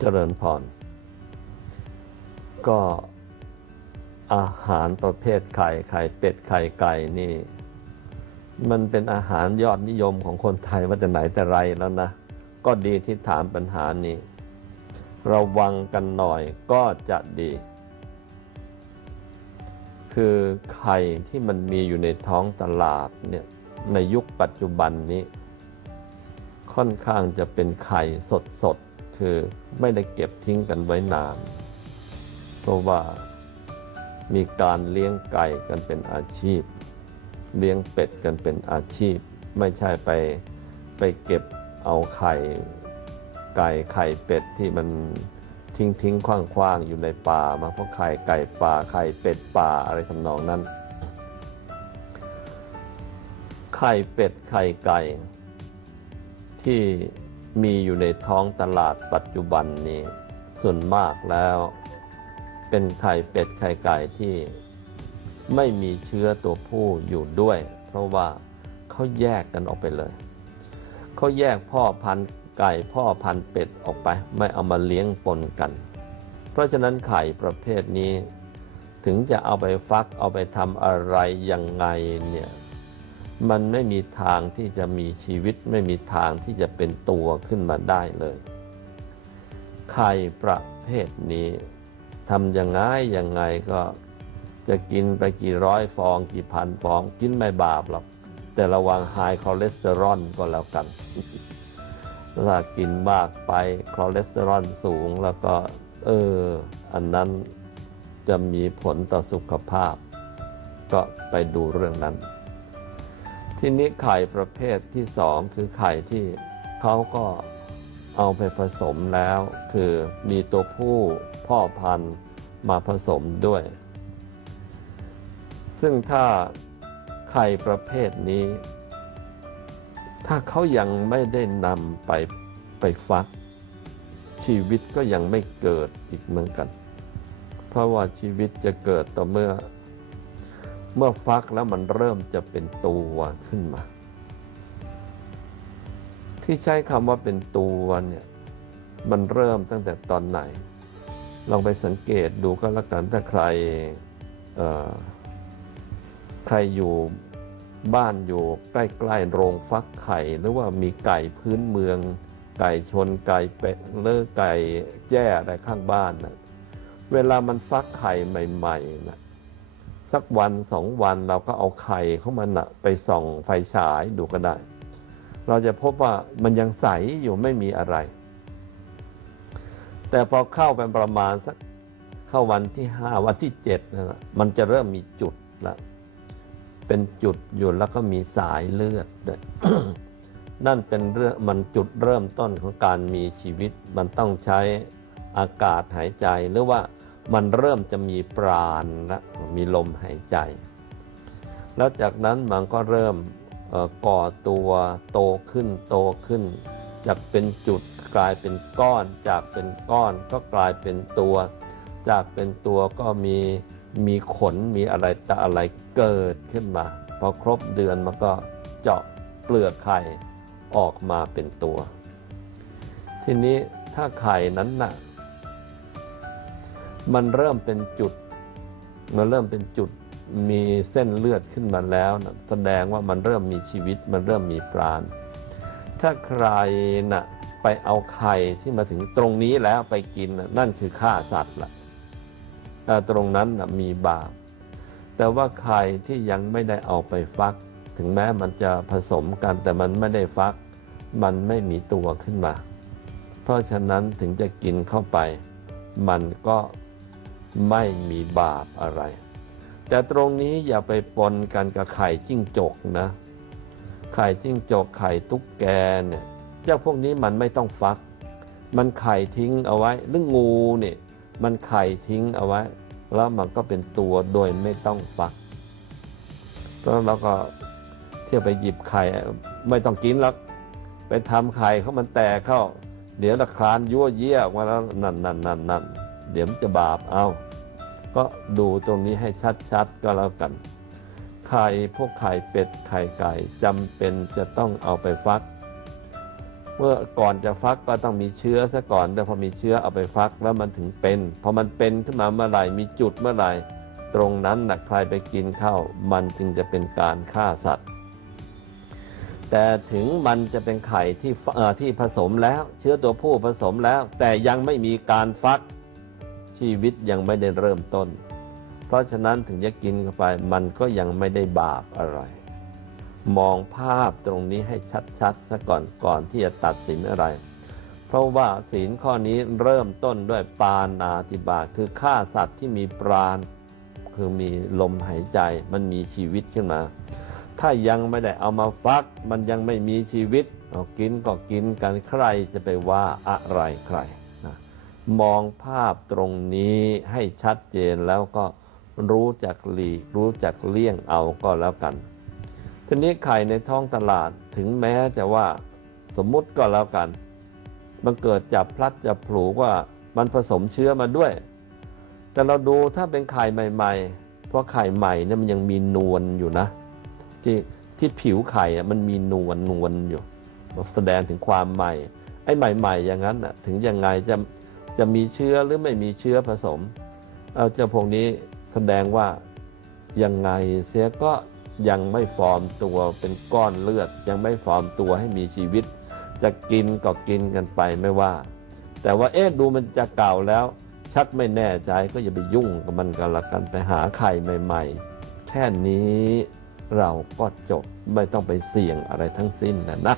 เจริญพร ก็อาหารประเภทไข่ไข่เป็ดไข่ไก่นี่ มันเป็นอาหารยอดนิยมของคนไทยมาแต่ไหนแต่ไรแล้วนะ ก็ดีที่ถามปัญหานี้ ระวังกันหน่อยก็จะดี คือไข่ที่มันมีอยู่ในท้องตลาดเนี่ยในยุคปัจจุบันนี้ ค่อนข้างจะเป็นไข่สดๆ คือไม่ได้เก็บทิ้งกันไว้นาน เพราะว่ามีการเลี้ยงไก่กันเป็นอาชีพ เลี้ยงเป็ดกันเป็นอาชีพ ไม่ใช่ไปไปเก็บเอาไข่ไก่ไข่เป็ดที่มันทิ้งทิ้งคว้างคว้างอยู่ในป่ามาเพราะไข่ไก่ป่าไข่เป็ดป่าอะไรทำนองนั้น ไข่เป็ดไข่ไก่ที่ มีอยู่ในท้องตลาดปัจจุบันนี้ ส่วนมากแล้ว เป็นไข่เป็ดไข่ไก่ที่ ไม่มีเชื้อตัวผู้อยู่ด้วย เพราะว่าเขาแยกกันออกไปเลยเขาแยกพ่อพันธุ์ไก่พ่อพันธุ์เป็ดออกไป ไม่เอามาเลี้ยงปนกัน เพราะฉะนั้นไข่ประเภทนี้ ถึงจะเอาไปฟักเอาไปทำอะไรยังไงเนี่ย มันไม่มีทางที่จะมีชีวิตไม่มีทางที่จะเป็นตัวขึ้นมาได้เลยไข่ประเภทนี้ทำยังไงยังไงก็จะกินไปกี่ร้อยฟอง กี่พันฟอง กินไม่บาปหรอก แต่ระวังไฮคอเลสเตอรอลก็แล้วกันถ้ากินมากไปคอเลสเตอรอลสูงแล้วก็ เออ อันนั้นจะมีผลต่อสุขภาพ ก็ไปดูเรื่องนั้น ทีนี้ไข่ประเภทที่สองคือไข่ที่เขาก็เอาไปผสมแล้ว คือมีตัวผู้พ่อพันธุ์มาผสมด้วย ซึ่งถ้าไข่ประเภทนี้ ถ้าเขายังไม่ได้นำไปไปฟัก ชีวิตก็ยังไม่เกิดอีกเหมือนกัน เพราะว่าชีวิตจะเกิดต่อเมื่อ เมื่อฟักแล้วมันเริ่มจะเป็นตัวขึ้นมา ที่ใช้คำว่าเป็นตัวเนี่ยมันเริ่มตั้งแต่ตอนไหน ลองไปสังเกตดูก็แล้วกันถ้าใครใครอยู่บ้านอยู่ใกล้ๆโรงฟักไข่ หรือว่ามีไก่พื้นเมือง ไก่ชนไก่เป็ดหรือไก่แจ้อะไรข้างบ้านนะเวลามันฟักไข่ใหม่ๆนะ สักวันสองวันเราก็เอาไข่เข้ามันนะไปส่องไฟฉายดูก็ได้ เราจะพบว่ามันยังใสอยู่ไม่มีอะไร แต่พอเข้าไปประมาณสักเข้าวันที่ห้าวันที่เจ็ดนะมันจะเริ่มมีจุดละเป็นจุดอยู่แล้วก็มีสายเลือดด้วยนั่นเป็นเรื่องมันจุดเริ่มต้นของการมีชีวิต มันต้องใช้อากาศหายใจหรือว่า มันเริ่มจะมีปราณและมีลมหายใจ แล้วจากนั้นมันก็เริ่มก่อตัวโตขึ้นโตขึ้น จากเป็นจุดกลายเป็นก้อน จากเป็นก้อนก็กลายเป็นตัว จากเป็นตัวก็มีมีขนมีอะไรแต่อะไรเกิดขึ้นมา พอครบเดือนมันก็เจาะเปลือกไข่ออกมาเป็นตัว ทีนี้ถ้าไข่นั้นน่ะ มันเริ่มเป็นจุด มันเริ่มเป็นจุดมีเส้นเลือดขึ้นมาแล้วนะแสดงว่ามันเริ่มมีชีวิต มันเริ่มมีปราณ ถ้าใครนะ่ะไปเอาไข่ที่มาถึงตรงนี้แล้วไปกินนั่นคือฆ่าสัตว์ละแต่ตรงนั้นนะมีบาป แต่ว่าไข่ที่ยังไม่ได้เอาไปฟัก ถึงแม้มันจะผสมกันแต่มันไม่ได้ฟัก มันไม่มีตัวขึ้นมา เพราะฉะนั้นถึงจะกินเข้าไป มันก็ ไม่มีบาปอะไร แต่ตรงนี้อย่าไปปนกันกับไข่จิ้งจกนะ ไข่จิ้งจกไข่ตุ๊กแกเนี่ยเจ้าพวกนี้มันไม่ต้องฟัก มันไข่ทิ้งเอาไว้หรืองูเนี่ยมันไข่ทิ้งเอาไว้ แล้วมันก็เป็นตัวโดยไม่ต้องฟักแล้วเราก็เที่ยวไปหยิบไข่ไม่ต้องกินหรอกไปทำไข่เขามันแตกเข้า เดี๋ยวตะคลานยั่วเยี่ยมาแล้วนั่นนั่นนั่นนั่น เดี๋ยวจะบาปเอาก็ดูตรงนี้ให้ชัดๆก็แล้วกันไข่พวกไข่เป็ดไข่ไก่จำเป็นจะต้องเอาไปฟัก เมื่อก่อนจะฟักก็ต้องมีเชื้อซะก่อน แต่พอมีเชื้อเอาไปฟักแล้วมันถึงเป็น พอมันเป็นขึ้นมาเมื่อไหร่มีจุดเมื่อไหร่ ตรงนั้นนะใครไปกินเข้า มันจึงจะเป็นการฆ่าสัตว์ แต่ถึงมันจะเป็นไข่ที่ที่ผสมแล้ว เชื้อตัวผู้ผสมแล้ว แต่ยังไม่มีการฟัก ชีวิตยังไม่ได้เริ่มต้น เพราะฉะนั้นถึงจะกินเข้าไปมันก็ยังไม่ได้บาปอะไร มองภาพตรงนี้ให้ชัดๆซะก่อนก่อนที่จะตัดสินอะไร เพราะว่าศีลข้อนี้เริ่มต้นด้วยปานาติบาคือฆ่าสัตว์ที่มีปราณ คือมีลมหายใจมันมีชีวิตขึ้นมา ถ้ายังไม่ได้เอามาฟัก มันยังไม่มีชีวิตเอากินก็กินกันใครจะไปว่าอะไรใคร มองภาพตรงนี้ให้ชัดเจนแล้วก็รู้จักหลีก รู้จักเลี่ยงเอาก็แล้วกัน ทีนี้ไข่ในท้องตลาดถึงแม้จะว่าสมมุติก็แล้วกัน มันเกิดจับพลัดจับผลูว่ามันผสมเชื้อมาด้วย แต่เราดูถ้าเป็นไข่ใหม่ ๆ เพราะไข่ใหม่เนี่ยมันยังมีนวลอยู่นะ ที่ที่ผิวไข่อะมันมีนวลนวลอยู่แสดงถึงความใหม่ ไอ้ใหม่ ๆ อย่างนั้นถึงยังไงจะ จะมีเชื้อหรือไม่มีเชื้อผสม เอาเจ้าพวกนี้แสดงว่ายังไงเสียก็ยังไม่ฟอร์มตัวเป็นก้อนเลือด ยังไม่ฟอร์มตัวให้มีชีวิต จะกินก็กินกันไปไม่ว่า แต่ว่าเอ๊ะดูมันจะเก่าแล้ว ชักไม่แน่ใจก็อย่าไปยุ่งกับมันกันละกันไปหาไข่ใหม่ ๆ แค่นี้เราก็จบไม่ต้องไปเสี่ยงอะไรทั้งสิ้นนะนะ